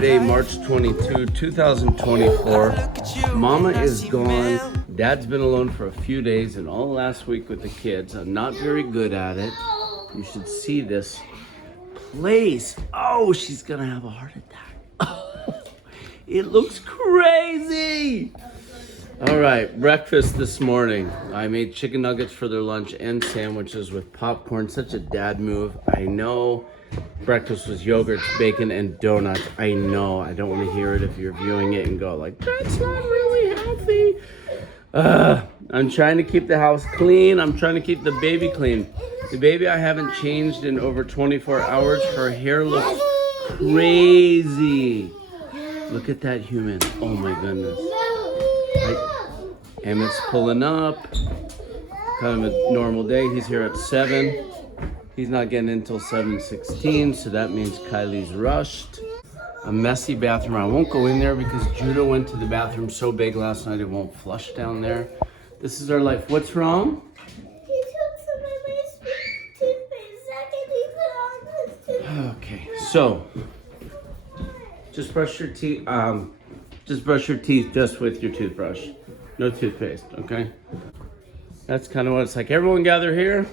Friday, March 22, 2024. Mama is gone. Dad's been alone for a few days and all last week with the kids. I'm not very good at it. You should see this place. Oh, she's gonna have a heart attack. It looks crazy. All right, breakfast this morning. I made chicken nuggets for their lunch and sandwiches with popcorn. Such a dad move. I know. Breakfast was yogurt, bacon, and donuts. I know. I don't want to hear it if you're viewing it and go like, that's not really healthy. I'm trying to keep the house clean. I'm trying to keep the baby clean. The baby I haven't changed in over 24 hours. Her hair looks crazy. Look at that human. Oh my goodness. Emmett's pulling up. Kind of a normal day. He's here at 7. He's not getting in until 7:16, so that means Kylie's rushed. A messy bathroom. I won't go in there because Judah went to the bathroom so big last night it won't flush down there. This is our life. What's wrong? He took some of my toothpaste. Second, he put on his toothpaste. Okay, so just brush your teeth. Just brush your teeth just with your toothbrush. No toothpaste, okay? That's kind of what it's like. Everyone gather here.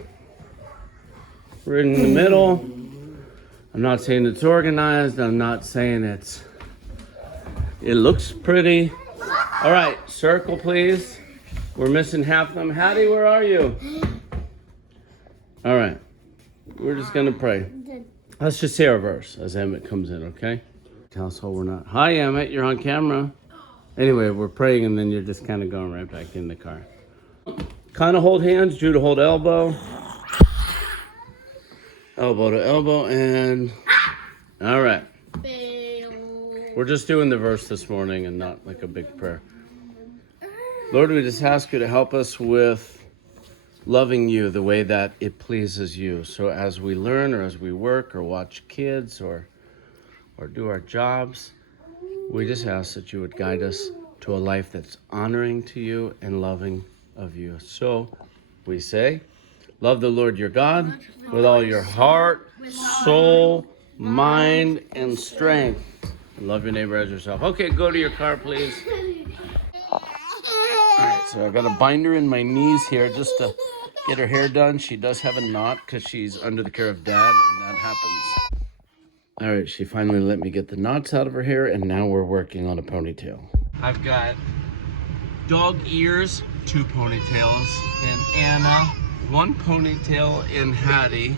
We're in the middle. I'm not saying it's organized. I'm not saying it looks pretty. All right, circle, please. We're missing half of them. Hattie, where are you? All right, we're just gonna pray. Let's just say our verse as Emmett comes in, okay? Tell us how we're not. Hi, Emmett, you're on camera. Anyway, we're praying and then you're just kind of going right back in the car. Kind of hold hands, Judah hold elbow. Elbow to elbow and all right. We're just doing the verse this morning and not like a big prayer. Lord, we just ask you to help us with loving you the way that it pleases you. So as we learn or as we work or watch kids or do our jobs, we just ask that you would guide us to a life that's honoring to you and loving of you. So we say, love the Lord your God with all your heart, soul, mind, and strength. And love your neighbor as yourself. Okay, go to your car, please. All right, so I got a binder in my knees here just to get her hair done. She does have a knot because she's under the care of Dad, and that happens. All right, she finally let me get the knots out of her hair, and now we're working on a ponytail. I've got dog ears, 2 ponytails, and Anna, 1 ponytail in Hattie.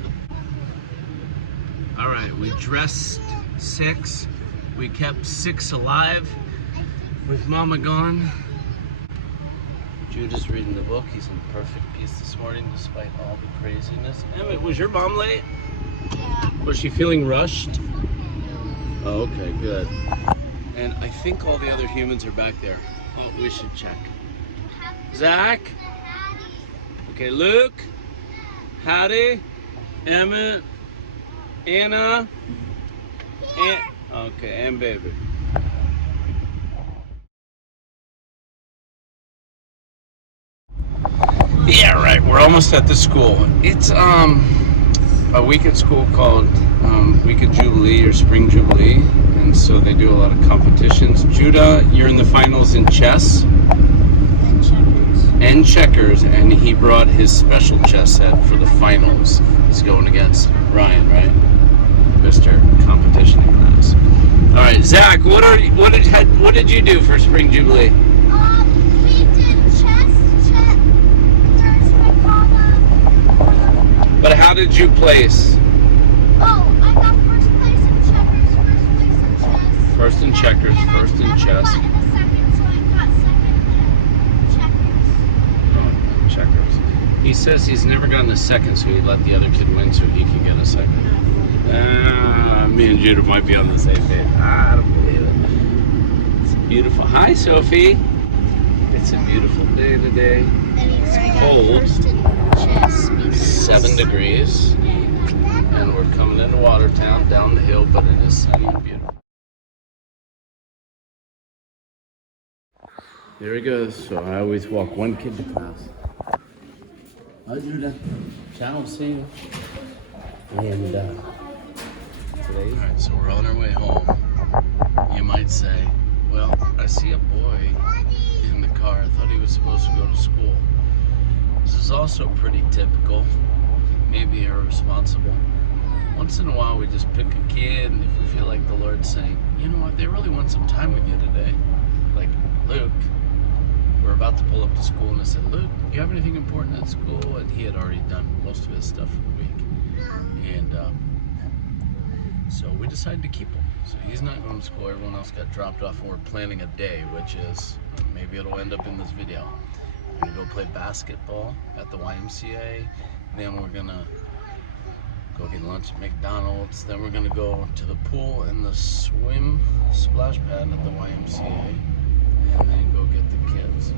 All right, we dressed 6. We kept 6 alive with Mama gone. Judah's reading the book. He's in perfect peace this morning despite all the craziness. Emmett, was your mom late? Yeah. Was she feeling rushed? Oh, okay, good. And I think all the other humans are back there. Oh, we should check. Zach? Okay, Luke? Hattie, Emmett, Anna, and okay, and baby. Yeah, right. We're almost at the school. It's a week at school called Week of Jubilee or Spring Jubilee, and so they do a lot of competitions. Judah, you're in the finals in chess. And checkers, and he brought his special chess set for the finals. He's going against Ryan, right? Mr. Competition class. All right, Zach, what did you do for Spring Jubilee? We did chess. There's my father. But how did you place? Oh, I got first place in checkers, first place in chess. First in checkers, And first in I never chess. got in the second, so I got second in checkers. Checkers. He says he's never gotten a second, so he let the other kid win so he can get a second. Me and Judah might be on the same page. I don't believe it. It's beautiful. Hi, Sophie. It's a beautiful day today. It's cold. First in chess because 7 degrees. And we're coming into Watertown down the hill, but it is sunny and beautiful. There he goes. So I always walk 1 kid to class. Hi, Judah. Ciao, see you. And today, all right, so we're on our way home. You might say, well, I see a boy in the car. I thought he was supposed to go to school. This is also pretty typical, maybe irresponsible. Once in a while we just pick a kid, and if we feel like the Lord's saying, you know what, they really want some time with you today. Like Luke, we're about to pull up to school, and I said, Luke, do you have anything important at school? And he had already done most of his stuff for the week. And so we decided to keep him. So he's not going to school. Everyone else got dropped off, and we're planning a day, which is, maybe it'll end up in this video. We're going to go play basketball at the YMCA. Then we're going to go get lunch at McDonald's. Then we're going to go to the pool and the swim splash pad at the YMCA. And then go get the kids.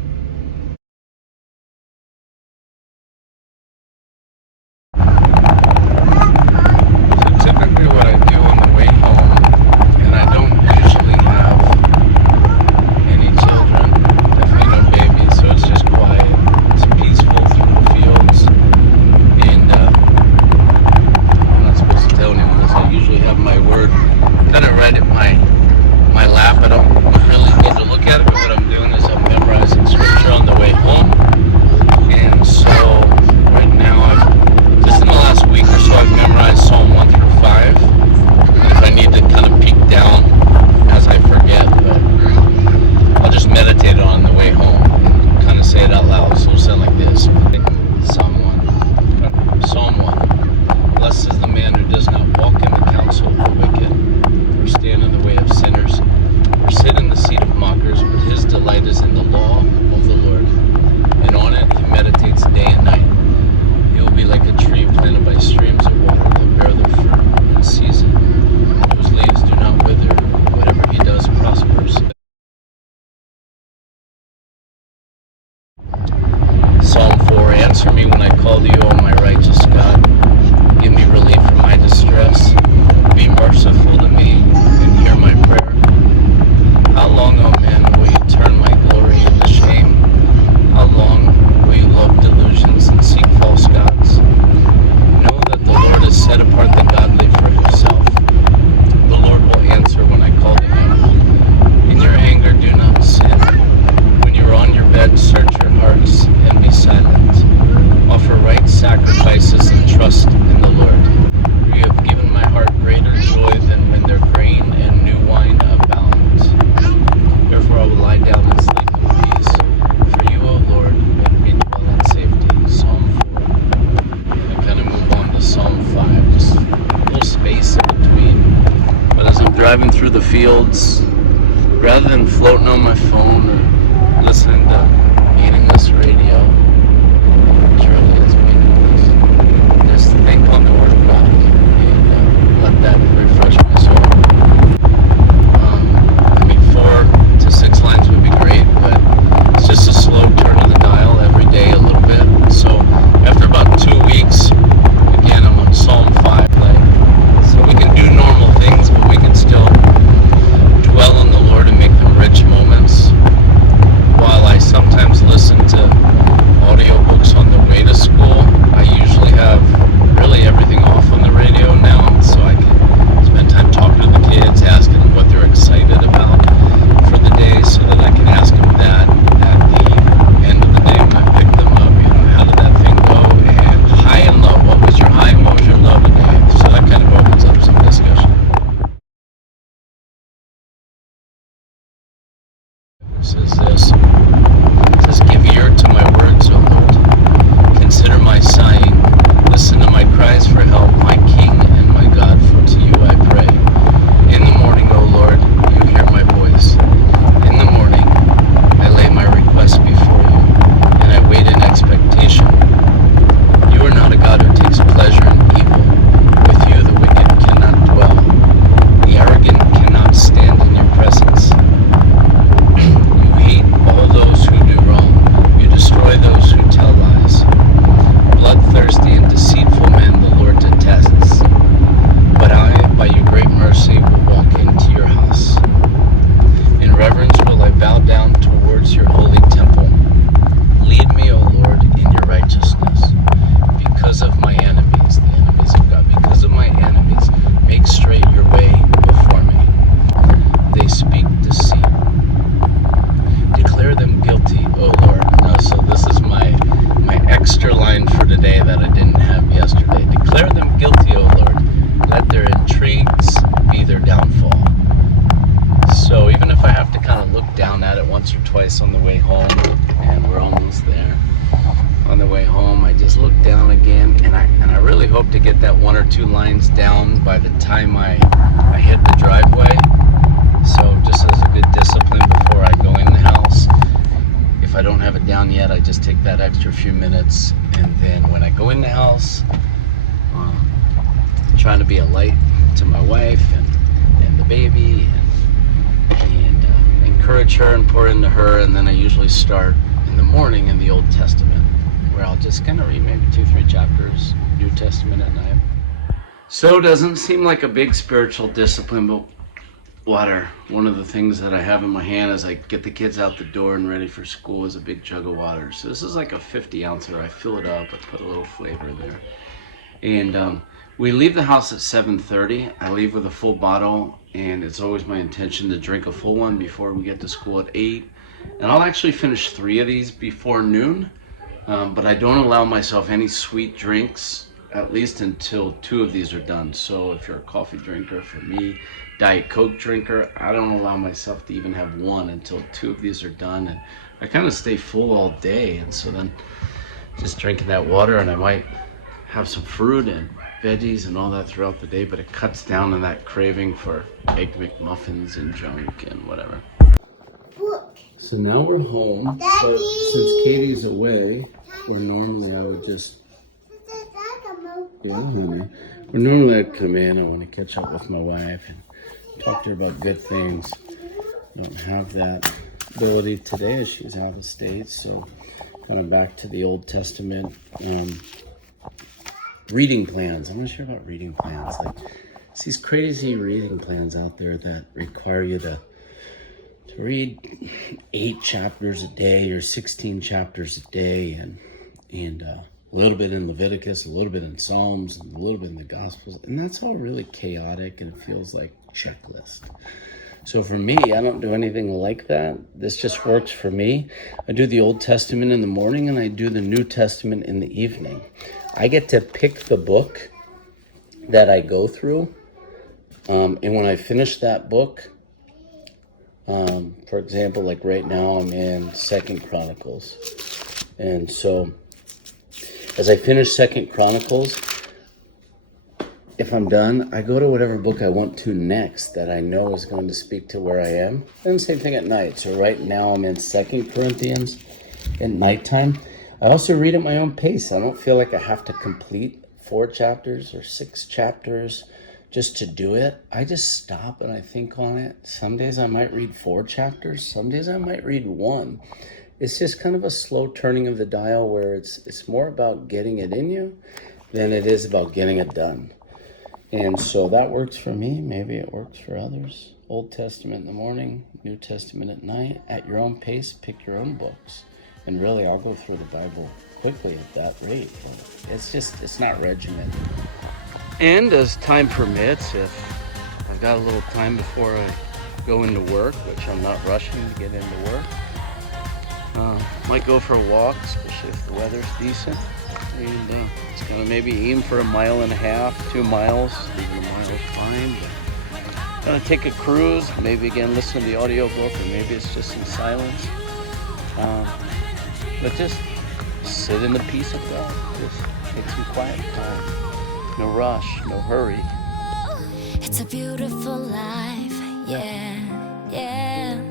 Answer me when I call to you, O my righteous God. Give me relief from my distress. Be merciful to me and hear my prayer. How long, O men, will you turn my glory into shame? How long will you love delusions and seek false gods? Know that the Lord has set apart the godly for himself. The Lord will answer when I call to him. In your anger, do not sin. When you are on your bed, search your hearts and be silent. Offer right sacrifices and trust in the Lord. For you have given my heart greater joy than when their grain and new wine abound. Therefore I will lie down and sleep in peace. For you, O Lord, make me dwell in safety. Psalm 4. And I kind of move on to Psalm 5. Just a little space in between. But as I'm driving through the fields, rather than floating on my phone or listening to meaningless radio, just think on the Word of God and let that refresh my soul. 4 to 6 lines would be great, but it's just a slow turn of the dial every day a little bit. So after about 2 weeks, again, I'm on Psalm 5 play. So we can do normal things, but we can still dwell on the Lord and make them rich moments, while I sometimes extra line for today that I didn't have yesterday. Declare them guilty, O Lord. Let their intrigues be their downfall. So even if I have to kind of look down at it once or twice on the way home, and we're almost there, on the way home, I just look down again, and I really hope to get that 1 or 2 lines down by the time I hit the driveway. So just as a good discipline before I go in the house, if I don't have it down yet, I just take that extra few minutes, and then when I go in the house, trying to be a light to my wife and the baby, and encourage her and pour into her, and then I usually start in the morning in the Old Testament, where I'll just kind of read maybe 2-3 chapters, New Testament at night. So it doesn't seem like a big spiritual discipline, but water. One of the things that I have in my hand as I get the kids out the door and ready for school is a big jug of water. So this is like a 50 ouncer. I fill it up, I put a little flavor there. And we leave the house at 7:30. I leave with a full bottle, and it's always my intention to drink a full one before we get to school at 8. And I'll actually finish 3 of these before noon, but I don't allow myself any sweet drinks, at least until 2 of these are done. So if you're a coffee drinker, for me, Diet Coke drinker, I don't allow myself to even have 1 until 2 of these are done. And I kind of stay full all day, and so then just drinking that water, and I might have some fruit and veggies and all that throughout the day, but it cuts down on that craving for Egg McMuffins and junk and whatever. Look. So now we're home, but since Katie's away, where normally I would just, yeah, honey, where normally I'd come in, I want to catch up with my wife and talk to her about good things. I don't have that ability today as she's out of state, so kind of back to the Old Testament. Reading plans. I'm not sure about reading plans. Like, it's these crazy reading plans out there that require you to read 8 chapters a day or 16 chapters a day, and a little bit in Leviticus, a little bit in Psalms, and a little bit in the Gospels, and that's all really chaotic, and it feels like a checklist. So for me, I don't do anything like that. This just works for me. I do the Old Testament in the morning, and I do the New Testament in the evening. I get to pick the book that I go through, and when I finish that book, for example, like right now I'm in 2 Chronicles, and so as I finish 2 Chronicles, if I'm done, I go to whatever book I want to next that I know is going to speak to where I am. And same thing at night. So right now I'm in 2 Corinthians at nighttime. I also read at my own pace. I don't feel like I have to complete 4 chapters or 6 chapters just to do it. I just stop and I think on it. Some days I might read 4 chapters. Some days I might read 1. It's just kind of a slow turning of the dial where it's more about getting it in you than it is about getting it done. And so that works for me. Maybe it works for others. Old Testament in the morning, New Testament at night. At your own pace, pick your own books. And really, I'll go through the Bible quickly at that rate. It's not regimented. And as time permits, if I've got a little time before I go into work, which I'm not rushing to get into work, might go for a walk, especially if the weather's decent. And it's gonna maybe aim for 1.5 miles, 2 miles. Even a mile is fine. But gonna take a cruise. Maybe again listen to the audiobook, or maybe it's just some silence. But just sit in the peace of God. Just take some quiet time. No rush, no hurry. It's a beautiful life, yeah, yeah.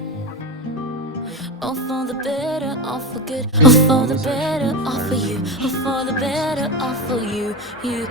All for the better, all for good, all for the better, all for you, all for the better, all for you, you.